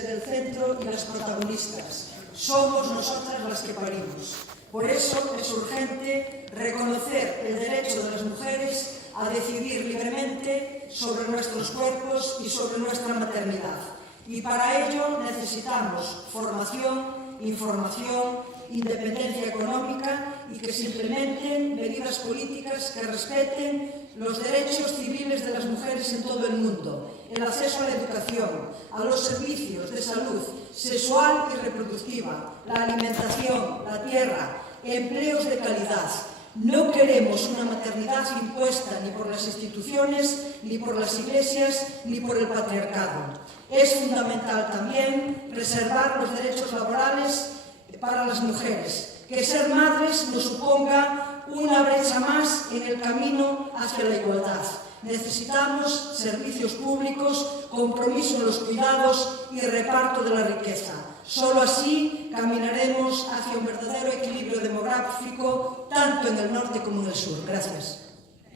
del centro y las protagonistas. Somos nosotras las que parimos. Por eso es urgente reconocer el derecho de las mujeres a decidir libremente sobre nuestros cuerpos y sobre nuestra maternidad. Y para ello necesitamos formación, información, independencia económica y que se implementen medidas políticas que respeten los derechos civiles de las mujeres en todo el mundo, el acceso a la educación, a los servicios de salud sexual y reproductiva, la alimentación, la tierra, empleos de calidad. No queremos una maternidad impuesta ni por las instituciones, ni por las iglesias, ni por el patriarcado. Es fundamental también preservar los derechos laborales para las mujeres, que ser madres no suponga una brecha más en el camino hacia la igualdad. Necesitamos servicios públicos, compromiso en los cuidados y reparto de la riqueza. Solo así caminaremos hacia un verdadero equilibrio demográfico, tanto en el norte como en el sur. Gracias.